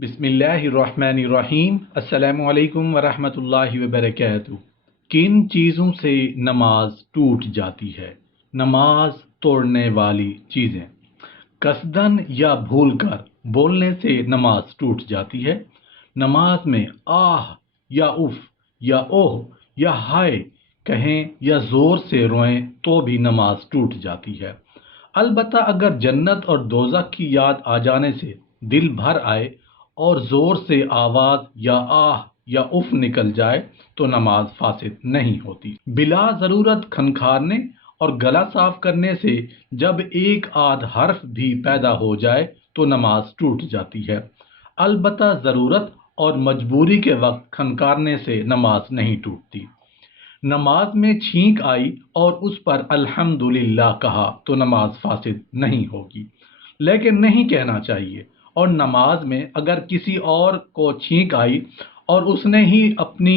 बिस्मिल्लाहिर्रहमानिर्रहीम। अस्सलामु अलैकुम वरहमतुल्लाहि वबरकातुहू। किन चीज़ों से नमाज टूट जाती है? नमाज तोड़ने वाली चीज़ें। कसदन या भूलकर बोलने से नमाज टूट जाती है। नमाज में आह या उफ या ओह या हाय कहें या ज़ोर से रोएं तो भी नमाज टूट जाती है। अलबत्ता अगर जन्नत और दोज़ख की याद आ जाने से दिल भर आए और ज़ोर से आवाज़ या आह या उफ निकल जाए तो नमाज फासिद नहीं होती। बिला ज़रूरत खनखारने और गला साफ करने से जब एक आध हर्फ भी पैदा हो जाए तो नमाज टूट जाती है। अलबत्ता ज़रूरत और मजबूरी के वक्त खनकारने से नमाज नहीं टूटती। नमाज में छींक आई और उस पर अल्हम्दुलिल्लाह कहा तो नमाज फासिद नहीं होगी, लेकिन नहीं कहना चाहिए। और नमाज में अगर किसी और को छींक आई और उसने ही अपनी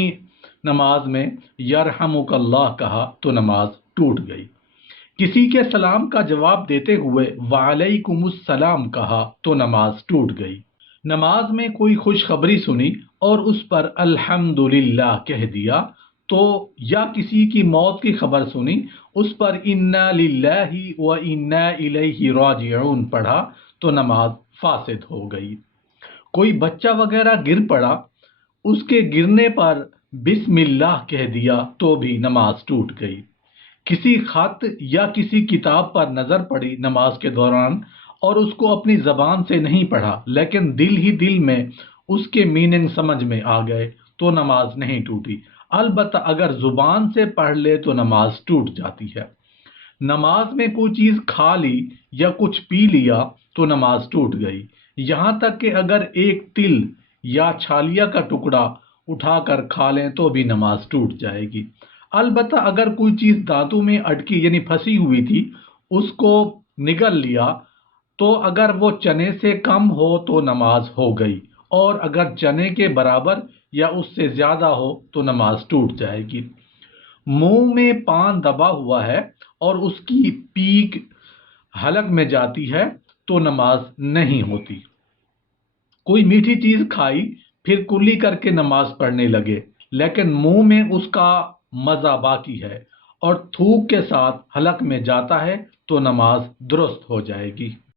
नमाज में यरहमुकल्लाह कहा तो नमाज टूट गई। किसी के सलाम का जवाब देते हुए वालेकुमुस्सलाम कहा तो नमाज टूट गई। नमाज में कोई खुशखबरी सुनी और उस पर अल्हम्दुलिल्लाह कह दिया तो, या किसी की मौत की खबर सुनी उस पर इन्ना लिल्लाहि व इन्ना इलैहि राजिऊन पढ़ा तो नमाज फासिद हो गई। कोई बच्चा वगैरह गिर पड़ा, उसके गिरने पर बिस्मिल्लाह कह दिया तो भी नमाज टूट गई। किसी खत या किसी किताब पर नजर पड़ी नमाज के दौरान और उसको अपनी जबान से नहीं पढ़ा लेकिन दिल ही दिल में उसके मीनिंग समझ में आ गए तो नमाज नहीं टूटी। अलबत्ता अगर जुबान से पढ़ ले तो नमाज टूट जाती है। नमाज में कोई चीज खा ली या कुछ पी लिया तो नमाज टूट गई। यहाँ तक कि अगर एक तिल या छालिया का टुकड़ा उठाकर खा लें तो भी नमाज टूट जाएगी। अलबत्ता अगर कोई चीज दांतों में अटकी यानी फंसी हुई थी उसको निगल लिया तो अगर वो चने से कम हो तो नमाज हो गई, और अगर चने के बराबर या उससे ज्यादा हो तो नमाज टूट जाएगी। मुंह में पान दबा हुआ है और उसकी पीक हलक में जाती है तो नमाज नहीं होती। कोई मीठी चीज खाई फिर कुल्ली करके नमाज पढ़ने लगे लेकिन मुंह में उसका मजा बाकी है और थूक के साथ हलक में जाता है तो नमाज दुरुस्त हो जाएगी।